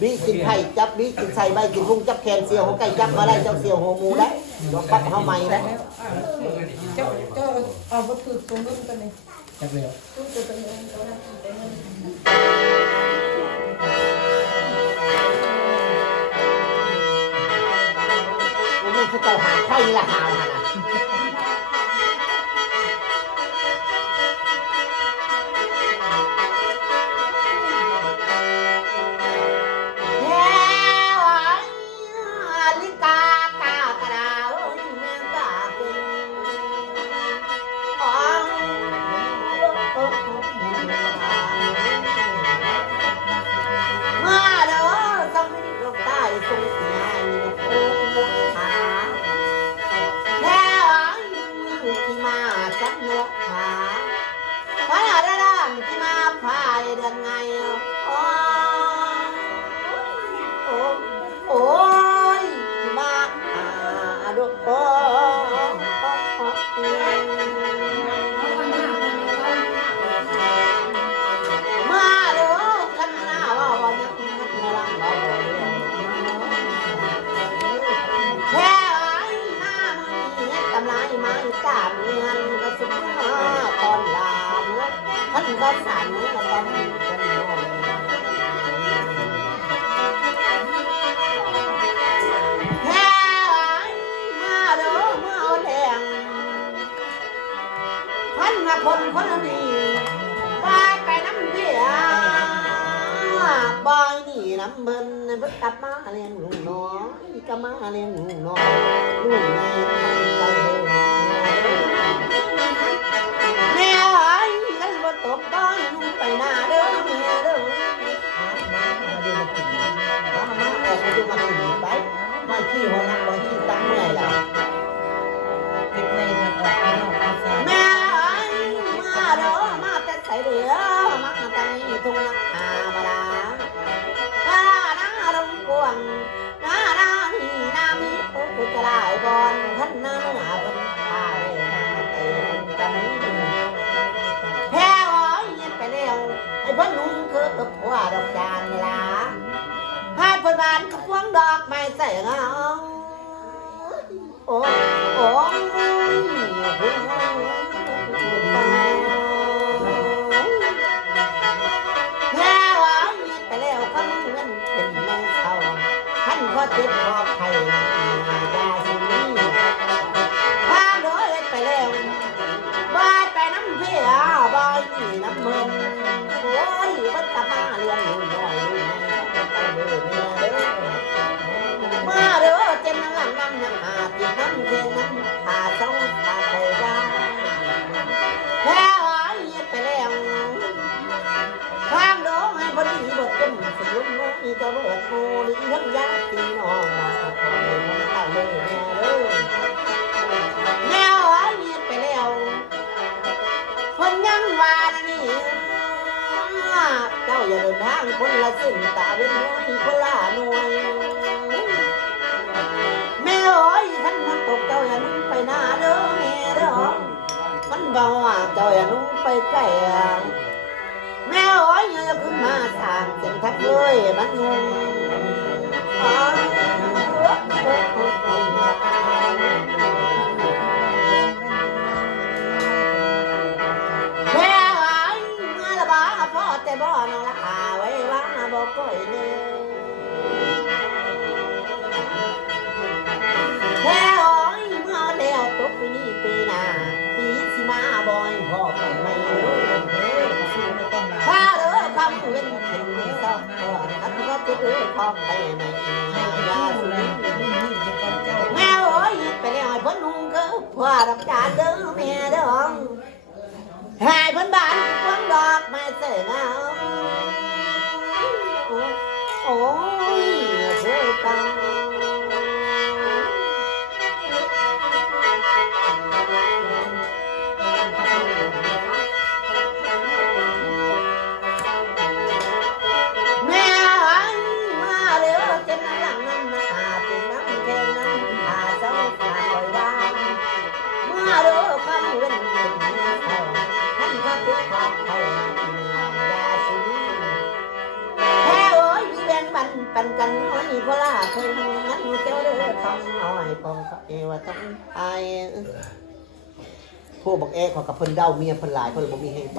บีกินไข่จับบีกินใส่ใบกินพุ่งจับแขนเสียวของไก่จับมาได้เจ้าเสียวหัวหมูได้ยกปัดเข้าใหม่ได้เจ้าเอาวัตถุตรงนู้นกันเลยจับเลยตู้ตัวตรงนู้นตัวนั้นนี่คือเจ้าหาไข่ละหาวนะก็สั่นก็ต้องแค่มาเด้อมาเอาแดงพันมาคนนี้ไปน้ำเบี้ยบอยนี่น้ำเบิ้ลเบิ้ลกลับมาเลี้ยงลูกน้อยก็มาเลี้ยงลูกน้อยลูกในทำใจตกต้อยนุ่งไปหน้าเด้อเมียเด้อมาดูมากินมาออกมาดูมากินไปมาขี้หัวหน้ามาขี้ตั้งเมื่อยแล้วกินในมันออกไปนอกภาษาแม่มาเด้อมาแต่ใส่เดือมาแต่ทุ่งนามาลาหน้าดงกวงหน้านี่หน้ามีโอ้กุจะได้บอลขันหน้าเป็นไทยเตะกันไอ้พ่อนุ่งคือกับหัวดอกจานนี่ล่ะพาดพนบานกับพวงดอกไม้ใส่เงาโอ้โอ้แค่ว่ามีไปแล้วคำเงินเป็นเงินเขาท่านก็เจ็บพอไข่ยาสิมีพาโดยไปแล้วบายไปน้ำเพียบายนี่น้ำมันโอ้ยมันกลับมาเรียนรู้น้อยรู้มาเด้อเจ็บน้ำน้ำน้ำหาติดน้ำเทียนน้ำหาเจ้าหาใครได้แค่หายไปแล้วทางโน้ให้พอดีบทจมสมุนโน้มีจะเบิดโมดีทั้งยาตีน้องมาขอเลยมันเข้าเลยแม่เด้อแม่หายไปแล้วคนยังว่านี่เจ้าอย่าเดินทางคนละเส้นตาเป็นน้อยคนละหน่วยแม่เอ้ยท่านมันตกเจ้าอย่านุ่งไปหน้าเด้อแม่เด้อมันเบาเจ้าอย่านุ่งไปใกล้แม่เอ้ยอย่าขึ้นมาทางเส้นทักเลยมันนุ่งแต่บ่นอนละอาไว้ว่าบ่ก่อยเลยแค่อ้อยเมื่อแล้วตกไปนี่ปีหน้าปีสิมาบ่อยพ่อกันไม่รู้ข้าเด้อคำเว้นถึงสองตัวอันก็จะเด้อพอไปในยาสุริแม่โอ้ยไปแล้วให้พ้นนุ่งก็พ่อดอกจานเด้อแม่เด้อหายพ้นบ้านพวงดอกไม้เสือเงาโอ้ยเสือตังแม่มาเร็วเจ็บน้ำหลังน้ำหน้าเป็นน้ำแข็งน้ำหาเจ้าฝากคอยว่างมาเร็วคำเว้นเป็นเนื้อเขาท่านก็ติดขอบเขายาสีแค่โอ้ยมีแบงบันไป กันน้อยพลาเคยทำงั้นเจ้าเด้อทำน้อยของเขาเอว่าต้องไอผู้บอกเอขอกับเพิ่นเด้าเมียเพิ่นหลายเพิ่นบ่มีให้